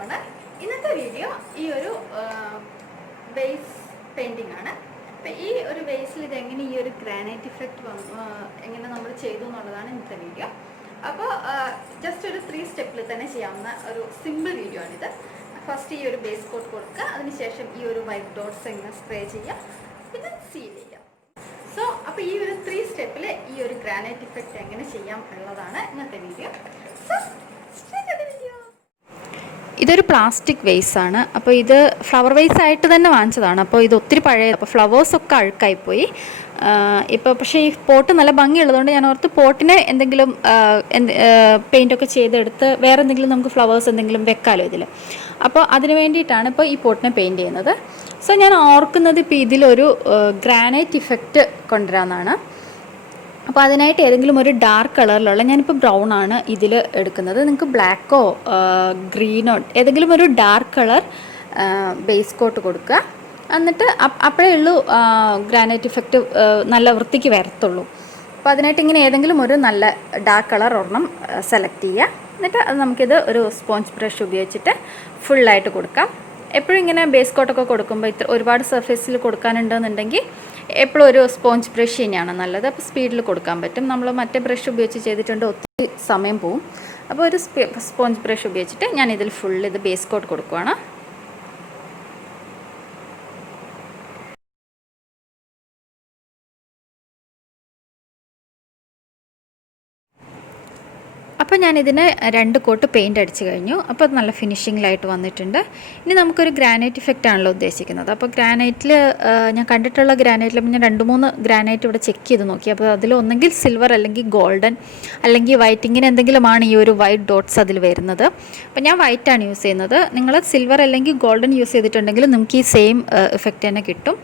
Welcome. ഇന്നത്തെ video ഈ ഒരു ബേസ് പെയിൻറ്റിംഗ് ആണ്. അപ്പം ഈ ഒരു ബേസിൽ ഇതെങ്ങനെ ഈ ഒരു ഗ്രാനൈറ്റ് ഇഫക്റ്റ് എങ്ങനെ നമ്മൾ ചെയ്തു എന്നുള്ളതാണ് ഇന്നത്തെ വീഡിയോ. അപ്പോൾ ജസ്റ്റ് ഒരു 3 സ്റ്റെപ്പിൽ തന്നെ ചെയ്യാവുന്ന ഒരു സിമ്പിൾ വീഡിയോ ആണിത്. ഫസ്റ്റ് ഈ ഒരു ബേസ് കോട്ട് കൊടുക്കുക, അതിനുശേഷം ഈ ഒരു വൈറ്റ് ഡോട്ട്സ് എങ്ങനെ സ്പ്രേ ചെയ്യുക, പിന്നെ സീൽ ചെയ്യുക. സോ അപ്പോൾ ഈ ഒരു 3 സ്റ്റെപ്പിൽ ഈ ഒരു ഗ്രാനൈറ്റ് ഇഫക്റ്റ് എങ്ങനെ ചെയ്യാം എന്നുള്ളതാണ് ഇന്നത്തെ വീഡിയോ. സോ ഇതൊരു പ്ലാസ്റ്റിക് വേസാണ്. അപ്പോൾ ഇത് ഫ്ലവർ വേസ് ആയിട്ട് തന്നെ വാങ്ങിച്ചതാണ്. അപ്പോൾ ഇത് ഒത്തിരി പഴയ, അപ്പോൾ ഫ്ലവേഴ്സൊക്കെ അഴുക്കായിപ്പോയി. ഇപ്പോൾ പക്ഷേ ഈ പോട്ട് നല്ല ഭംഗിയുള്ളതുകൊണ്ട് ഞാൻ ഓർത്ത് പോട്ടിനെ എന്തെങ്കിലും പെയിൻറ്റൊക്കെ ചെയ്തെടുത്ത് വേറെ എന്തെങ്കിലും നമുക്ക് ഫ്ലവേഴ്സ് എന്തെങ്കിലും വെക്കാമല്ലോ ഇതിൽ. അപ്പോൾ അതിന് വേണ്ടിയിട്ടാണ് ഇപ്പോൾ ഈ പോട്ടിനെ പെയിൻറ്റ് ചെയ്യുന്നത്. സോ ഞാൻ ഓർക്കുന്നത് ഇപ്പോൾ ഇതിലൊരു ഗ്രാനൈറ്റ് ഇഫക്റ്റ് കൊണ്ടുവരാമെന്നാണ്. അപ്പോൾ അതിനായിട്ട് ഏതെങ്കിലും ഒരു ഡാർക്ക് കളറിലുള്ള, ഞാനിപ്പോൾ ബ്രൗൺ ആണ് ഇതിൽ എടുക്കുന്നത്, നിങ്ങൾക്ക് ബ്ലാക്കോ ഗ്രീനോ ഏതെങ്കിലും ഒരു ഡാർക്ക് കളർ ബേസ് കോട്ട് കൊടുക്കുക. എന്നിട്ട് അപ്പോഴേ ഉള്ളൂ ഗ്രാനൈറ്റ് ഇഫക്റ്റ് നല്ല വൃത്തിക്ക് വരത്തുള്ളൂ. അപ്പോൾ അതിനായിട്ട് ഇങ്ങനെ ഏതെങ്കിലും ഒരു നല്ല ഡാർക്ക് കളർ ഒരെണ്ണം സെലക്ട് ചെയ്യുക. എന്നിട്ട് അത് നമുക്കിത് ഒരു സ്പോഞ്ച് ബ്രഷ് ഉപയോഗിച്ചിട്ട് ഫുള്ളായിട്ട് കൊടുക്കാം. എപ്പോഴും ഇങ്ങനെ ബേസ് കോട്ടൊക്കെ കൊടുക്കുമ്പോൾ ഒരുപാട് സർഫേസിൽ കൊടുക്കാനുണ്ടെന്നുണ്ടെങ്കിൽ എപ്പോഴും ഒരു സ്പോഞ്ച് ബ്രഷ് തന്നെയാണ് നല്ലത്. അപ്പോൾ സ്പീഡിൽ കൊടുക്കാൻ പറ്റും. നമ്മൾ മറ്റേ ബ്രഷ് ഉപയോഗിച്ച് ചെയ്തിട്ടുണ്ട് ഒത്തിരി സമയം പോവും. അപ്പോൾ ഒരു സ്പോഞ്ച് ബ്രഷ് ഉപയോഗിച്ചിട്ട് ഞാൻ ഇതിൽ ഫുൾ ഇത് ബേസ് കോട്ട് കൊടുക്കുകയാണ്. അപ്പോൾ ഞാനിതിന് 2 കോട്ട് പെയിൻറ്റ് അടിച്ച് കഴിഞ്ഞു. അപ്പോൾ അത് നല്ല ഫിനിഷിങ്ങിലായിട്ട് വന്നിട്ടുണ്ട്. ഇനി നമുക്കൊരു ഗ്രാനൈറ്റ് ഇഫക്റ്റ് ആണല്ലോ ഉദ്ദേശിക്കുന്നത്. അപ്പോൾ ഗ്രാനൈറ്റിൽ ഞാൻ കണ്ടിട്ടുള്ള ഗ്രാനൈറ്റിൽ ഞാൻ 2-3 ഗ്രാനൈറ്റ് ഇവിടെ ചെക്ക് ചെയ്ത് നോക്കി. അപ്പോൾ അതിൽ ഒന്നെങ്കിൽ സിൽവർ അല്ലെങ്കിൽ ഗോൾഡൻ അല്ലെങ്കിൽ വൈറ്റ്, ഇങ്ങനെ എന്തെങ്കിലുമാണ് ഈ ഒരു വൈറ്റ് ഡോട്ട്സ് അതിൽ വരുന്നത്. അപ്പോൾ ഞാൻ വൈറ്റാണ് യൂസ് ചെയ്യുന്നത്. നിങ്ങൾ സിൽവർ അല്ലെങ്കിൽ ഗോൾഡൻ യൂസ് ചെയ്തിട്ടുണ്ടെങ്കിൽ നമുക്ക് ഈ സെയിം ഇഫക്റ്റ് തന്നെ കിട്ടും.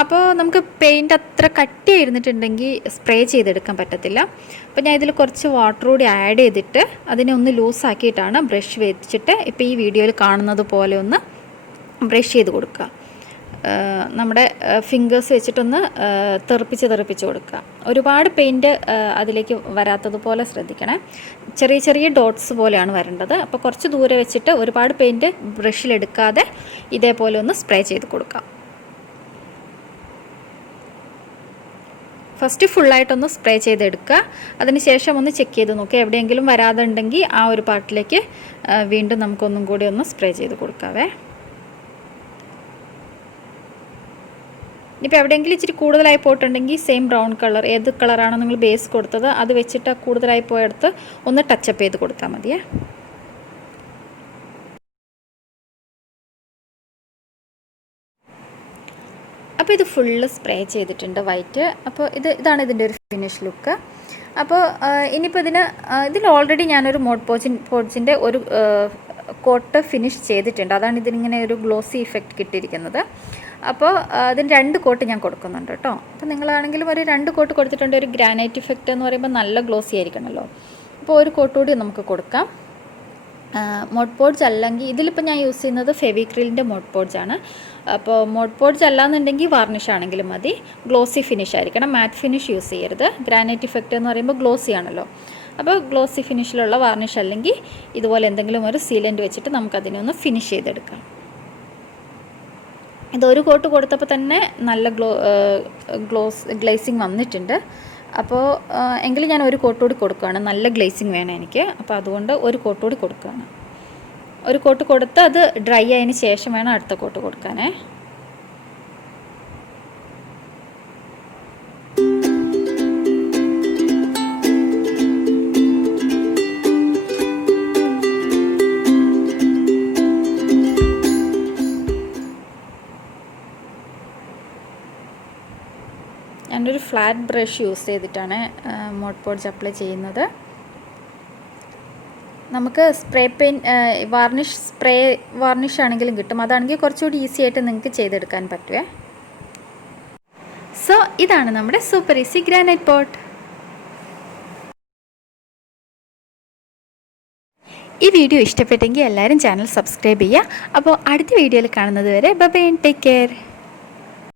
അപ്പോൾ നമുക്ക് പെയിൻറ്റ് അത്ര കട്ടിയായിരുന്നിട്ടുണ്ടെങ്കിൽ സ്പ്രേ ചെയ്തെടുക്കാൻ പറ്റത്തില്ല. അപ്പോൾ ഞാൻ ഇതിൽ കുറച്ച് വാട്ടർ കൂടി ആഡ് ചെയ്തിട്ട് അതിനെ ഒന്ന് ലൂസാക്കിയിട്ടാണ് ബ്രഷ് വെച്ചിട്ട് ഇപ്പോൾ ഈ വീഡിയോയിൽ കാണുന്നത് പോലെ ഒന്ന് ബ്രഷ് ചെയ്ത് കൊടുക്കുക. നമ്മുടെ ഫിംഗേഴ്സ് വെച്ചിട്ടൊന്ന് തെറിപ്പിച്ച് കൊടുക്കുക. ഒരുപാട് പെയിൻറ്റ് അതിലേക്ക് വരാത്തതുപോലെ ശ്രദ്ധിക്കണേ. ചെറിയ ചെറിയ ഡോട്ട്സ് പോലെയാണ് വരേണ്ടത്. അപ്പോൾ കുറച്ച് ദൂരെ വെച്ചിട്ട് ഒരുപാട് പെയിൻറ്റ് ബ്രഷിലെടുക്കാതെ ഇതേപോലെ ഒന്ന് സ്പ്രേ ചെയ്ത് കൊടുക്കാം. ഫസ്റ്റ് ഫുള്ളായിട്ടൊന്ന് സ്പ്രേ ചെയ്തെടുക്കുക. അതിന് ശേഷം ഒന്ന് ചെക്ക് ചെയ്ത് നോക്കുക. എവിടെയെങ്കിലും വരാതെ ഉണ്ടെങ്കിൽ ആ ഒരു പാർട്ടിലേക്ക് വീണ്ടും നമുക്കൊന്നും കൂടി ഒന്ന് സ്പ്രേ ചെയ്ത് കൊടുക്കാവേ. ഇപ്പോൾ എവിടെയെങ്കിലും ഇച്ചിരി കൂടുതലായി പോയിട്ടുണ്ടെങ്കിൽ സെയിം ബ്രൗൺ കളർ, ഏത് കളറാണോ നിങ്ങൾ ബേസ് കൊടുത്തത് അത് വെച്ചിട്ട് കൂടുതലായി പോയെടുത്ത് ഒന്ന് ടച്ചപ്പ് ചെയ്ത് കൊടുത്താൽ മതിയേ. അപ്പോൾ ഇത് ഫുള്ള് സ്പ്രേ ചെയ്തിട്ടുണ്ട് വൈറ്റ്. അപ്പോൾ ഇതാണ് ഇതിൻ്റെ ഒരു ഫിനിഷ് ലുക്ക്. അപ്പോൾ ഇനിയിപ്പോൾ ഇതിൽ ഓൾറെഡി ഞാനൊരു പോഡ്ജിൻ്റെ ഒരു കോട്ട് ഫിനിഷ് ചെയ്തിട്ടുണ്ട്. അതാണ് ഇതിനിങ്ങനെ ഒരു ഗ്ലോസി ഇഫക്റ്റ് കിട്ടിയിരിക്കുന്നത്. അപ്പോൾ അതിന് 2 കോട്ട് ഞാൻ കൊടുക്കുന്നുണ്ട് കേട്ടോ. അപ്പോൾ നിങ്ങളാണെങ്കിലും ഒരു 2 കോട്ട് കൊടുത്തിട്ടുണ്ട്. ഒരു ഗ്രാനൈറ്റ് ഇഫക്റ്റ് എന്ന് പറയുമ്പോൾ നല്ല ഗ്ലോസി ആയിരിക്കണമല്ലോ. അപ്പോൾ ഒരു കോട്ട് കൂടി നമുക്ക് കൊടുക്കാം. മോഡ് പോഡ്സ് അല്ലെങ്കിൽ ഇതിലിപ്പോൾ ഞാൻ യൂസ് ചെയ്യുന്നത് ഫെവിക്രിലിൻ്റെ മോഡ് പോഡ്സ് ആണ്. അപ്പോൾ മോഡ് പോഡ്സ് അല്ലാന്നുണ്ടെങ്കിൽ വാർണിഷ് ആണെങ്കിലും മതി. ഗ്ലോസി ഫിനിഷ് ആയിരിക്കണം, മാറ്റ് ഫിനിഷ് യൂസ് ചെയ്യരുത്. ഗ്രാനൈറ്റ് ഇഫക്റ്റ് എന്ന് പറയുമ്പോൾ ഗ്ലോസി ആണല്ലോ. അപ്പോൾ ഗ്ലോസി ഫിനിഷിലുള്ള വാർണിഷ് അല്ലെങ്കിൽ ഇതുപോലെ എന്തെങ്കിലും ഒരു സീലൻ്റ് വെച്ചിട്ട് നമുക്കതിനെ ഒന്ന് ഫിനിഷ് ചെയ്തെടുക്കാം. ഇതൊരു കോട്ട് കൊടുത്തപ്പോൾ തന്നെ നല്ല ഗ്ലേസിങ് വന്നിട്ടുണ്ട്. അപ്പോൾ എങ്കിലും ഞാൻ ഒരു കോട്ട് കൂടി കൊടുക്കുകയാണ്. നല്ല ഗ്ലേസിങ് വേണം എനിക്ക്. അപ്പോൾ അതുകൊണ്ട് ഒരു കോട്ട് കൂടി കൊടുക്കുകയാണ്. ഒരു കോട്ട് കൊടുത്ത് അത് ഡ്രൈ ആയതിന് ശേഷം വേണം അടുത്ത കോട്ട് കൊടുക്കാനേ. ഞാനൊരു ഫ്ലാറ്റ് ബ്രഷ് യൂസ് ചെയ്തിട്ടാണ് മോഡ് പോഡ്സ് അപ്ലൈ ചെയ്യുന്നത്. നമുക്ക് സ്പ്രേ വാർണിഷ് ആണെങ്കിലും കിട്ടും. അതാണെങ്കിൽ കുറച്ചുകൂടി ഈസി ആയിട്ട് നിങ്ങൾക്ക് ചെയ്തെടുക്കാൻ പറ്റുമേ. സോ ഇതാണ് നമ്മുടെ സൂപ്പർ ഈസി ഗ്രാനൈറ്റ് പോട്ട്. ഈ വീഡിയോ ഇഷ്ടപ്പെട്ടെങ്കിൽ എല്ലാവരും ചാനൽ സബ്സ്ക്രൈബ് ചെയ്യുക. അപ്പോൾ അടുത്ത വീഡിയോയിൽ കാണുന്നത് വരെ ബൈ, ടേക്ക് കെയർ.